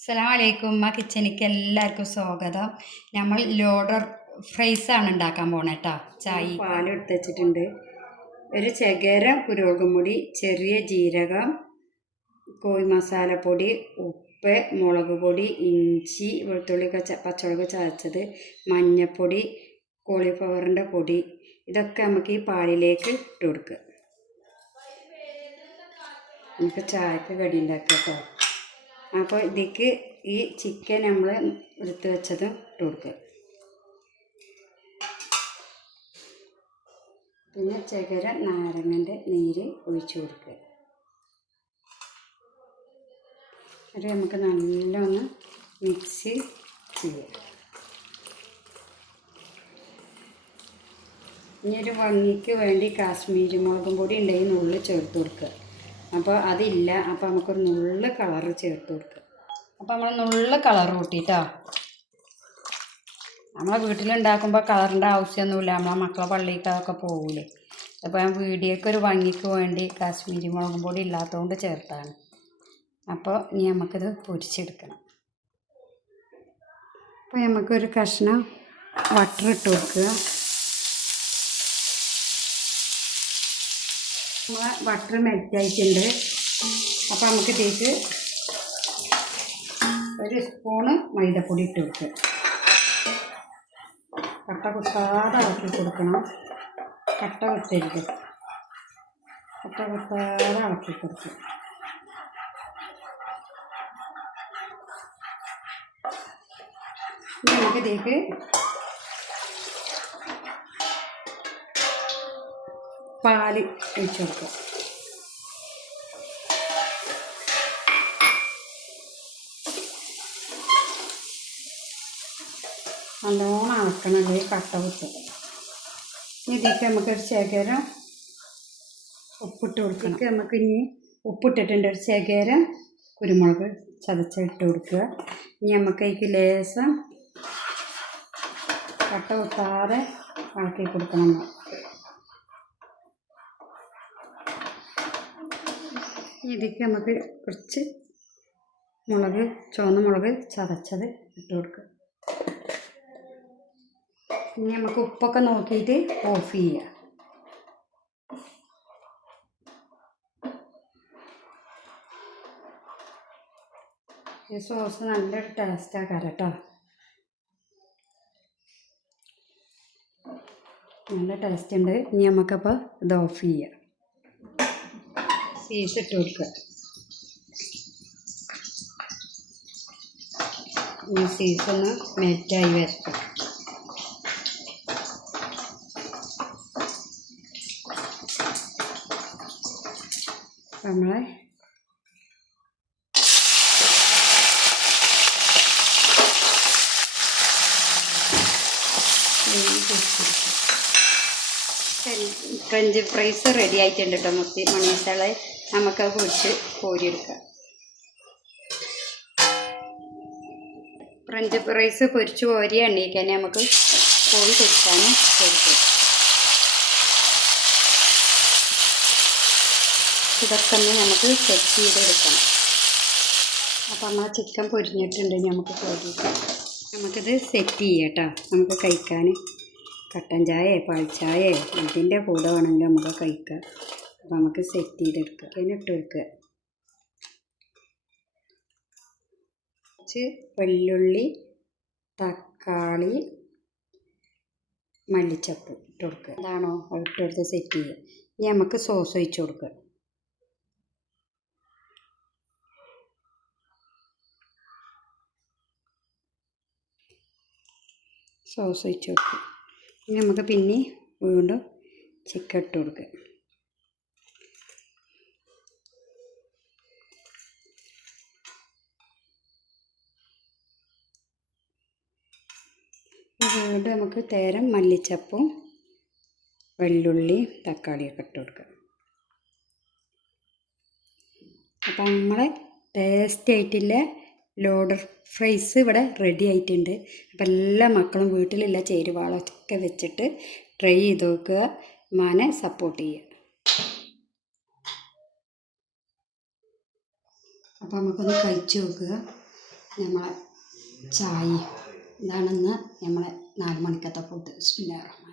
അസ്സലാമലൈക്കും. കിച്ചണിക്ക് എല്ലാവർക്കും സ്വാഗതം. നമ്മൾ ലോഡർ ഫ്രൈസ് ആണ് ഉണ്ടാക്കാൻ പോണേ കേട്ടോ. പാലെടുത്ത് വെച്ചിട്ടുണ്ട്. ഒരു ചകരം കുരുമുളകും പൊടി, ചെറിയ ജീരകം, കോഴി മസാലപ്പൊടി, ഉപ്പ്, മുളക് പൊടി, ഇഞ്ചി, വെളുത്തുള്ളി, പച്ചമുളക് ചതച്ചത്, മഞ്ഞൾപ്പൊടി, കോളിഫ്ലവറിൻ്റെ പൊടി, ഇതൊക്കെ നമുക്ക് ഈ പാലിലേക്ക് ഇട്ട് കൊടുക്കുക. നമുക്ക് ചായക്ക് കടി ഉണ്ടാക്കാം കേട്ടോ. അപ്പോൾ ഇതിലേക്ക് ഈ ചിക്കൻ നമ്മൾ എടുത്ത് വെച്ചത് ഇട്ട് കൊടുക്കുക. പിന്നെ ചകര നാരങ്ങൻ്റെ നീര് ഒഴിച്ചു കൊടുക്കുക. അത് നമുക്ക് നല്ലോണം മിക്സ് ചെയ്യാം. ഇനി ഒരു ഭംഗിക്ക് വേണ്ടി കാശ്മീരി മുളകും പൊടി ഉണ്ടെങ്കിൽ നുള്ളിൽ ചേർത്ത് കൊടുക്കുക. അപ്പോൾ അതില്ല, അപ്പോൾ നമുക്കൊരു നുള്ള് കളറ് ചേർത്ത് കൊടുക്കുക. അപ്പോൾ നമ്മൾ നുള്ള് കളർ കൂട്ടിയിട്ടോ. നമ്മളെ വീട്ടിലുണ്ടാക്കുമ്പോൾ കളറിൻ്റെ ആവശ്യമൊന്നുമില്ല. നമ്മളെ മക്കളെ പള്ളിക്കൊക്കെ പോകൂലേ. അപ്പോൾ ഞാൻ വീഡിയോക്ക് ഒരു ഭംഗിക്ക് വേണ്ടി കാശ്മീരി മുളകും പൊടി ഇല്ലാത്തതുകൊണ്ട് ചേർത്താണ്. അപ്പോൾ ഇനി നമുക്കിത് പൊരിച്ചെടുക്കണം. അപ്പോൾ നമുക്കൊരു കഷ്ണം ബട്ടർ ഇട്ട് കൊടുക്കുക. നമ്മളെ ബട്ടർ മെൽറ്റായിട്ടുണ്ട്. അപ്പോൾ നമുക്ക് ഇതിലേക്ക് ഒരു സ്പൂണ് മൈദപ്പൊടി ഇട്ട് കൊടുക്കുക. കട്ട കുത്താതെ ആക്കി കൊടുക്കണം. കട്ട കുത്തരുത്, കട്ട കുത്താതെ ആക്കി കൊടുക്കുക. നമുക്കിതിലേക്ക് പാല് ഒഴിച്ച് കൊടുക്കുക. നല്ലോണം അളക്കണല്ലേ കട്ട കുത്തുക. ഇതിലേക്ക് നമുക്കൊരു ശകലം ഉപ്പിട്ട് കൊടുക്കണം. നമുക്ക് ഇനി ഉപ്പിട്ടിട്ടുണ്ട്. ഒരു ശകലം കുരുമുളക് ചതച്ചിട്ട് കൊടുക്കുക. ഇനി നമുക്ക് അതിലേക്ക് ലേശം കട്ട കുത്താതെ ആക്കി കൊടുക്കണം. ഇതിലേക്ക് നമുക്ക് കുറച്ച് മുളക്, ചുവന്ന മുളക് ചതച്ചത് ഇട്ട് കൊടുക്കുക. ഇനി നമുക്ക് ഉപ്പൊക്കെ നോക്കിയിട്ട് ഓഫ് ചെയ്യുക. ഈ സോസ് നല്ലൊരു ടേസ്റ്റാക്കാം കേട്ടോ. നല്ല ടേസ്റ്റ് ഉണ്ട്. ഇനി നമുക്കപ്പോൾ ഇത് ഓഫ് ചെയ്യാം. ചീസ് ഇട്ട് കൊടുക്കുക. ഈ ചീസൊന്ന് മെൽറ്റായി വരട്ടെ. നമ്മളെ ഫ്രഞ്ച് ഫ്രൈസ് റെഡി ആയിട്ടുണ്ട് കേട്ടോ. മണീസകളെ നമുക്കത് പൊരിച്ച് കോരിയെടുക്കാം. ഫ്രഞ്ച് ഫ്രൈസ് പൊരിച്ച് കോരി എണ്ണയിക്കാൻ നമുക്ക് കോഴി പൊരിക്കാനും കൊടുക്കും. ഇതൊക്കെ ഒന്ന് നമുക്ക് സെറ്റ് ചെയ്തെടുക്കണം. അപ്പോൾ നമ്മൾ ചിക്കൻ പൊരിഞ്ഞിട്ടുണ്ട്. നമുക്ക് കോരിക്കാം. നമുക്കിത് സെറ്റ് ചെയ്യാം കേട്ടോ. നമുക്ക് കഴിക്കാൻ കട്ടൻ ചായ, പാൽ ചായ ഇതിൻ്റെ കൂടെ വേണമെങ്കിൽ നമുക്ക് കഴിക്കാം. അപ്പോൾ നമുക്ക് സെറ്റ് ചെയ്തെടുക്കാം. പിന്നെ ഇട്ട് വെക്കുക. കുറച്ച് വെള്ളുള്ളി, തക്കാളി, മല്ലിച്ചപ്പ് ഇട്ട് കൊടുക്കുക. ഇതാണോ ഇട്ട് കൊടുത്ത് സെറ്റ് ചെയ്യുക. ഇനി നമുക്ക് സോസ് ഒഴിച്ച് കൊടുക്കുക. സോസ് ഒഴിച്ച് കൊടുക്കുക. ഇനി നമുക്ക് പിന്നെ വീണ്ടും ചിക്കൻ ഇട്ട് കൊടുക്കുക. വീണ്ടും നമുക്ക് തേരം മല്ലിച്ചപ്പും വെള്ളുള്ളി, തക്കാളിയൊക്കെ ഇട്ട് കൊടുക്കുക. അപ്പം നമ്മളെ ടേസ്റ്റ് ആയിട്ടുള്ള ലോഡർ ഫ്രൈസ് ഇവിടെ റെഡി ആയിട്ടുണ്ട്. അപ്പം എല്ലാ മക്കളും വീട്ടിലുള്ള ചേരുവകളൊക്കെ വെച്ചിട്ട് ട്രൈ ചെയ്ത് നോക്കുക. മാനെ സപ്പോർട്ട് ചെയ്യുക. അപ്പോൾ നമുക്കൊന്ന് കഴിച്ച് നോക്കുക. നമ്മളെ ചായ ഇതാണെന്ന് നമ്മളെ 4 മണിക്കത്തെ ഫുഡ്. ബിസ്മില്ലാഹിർ റഹ്മാനിർ റഹീം.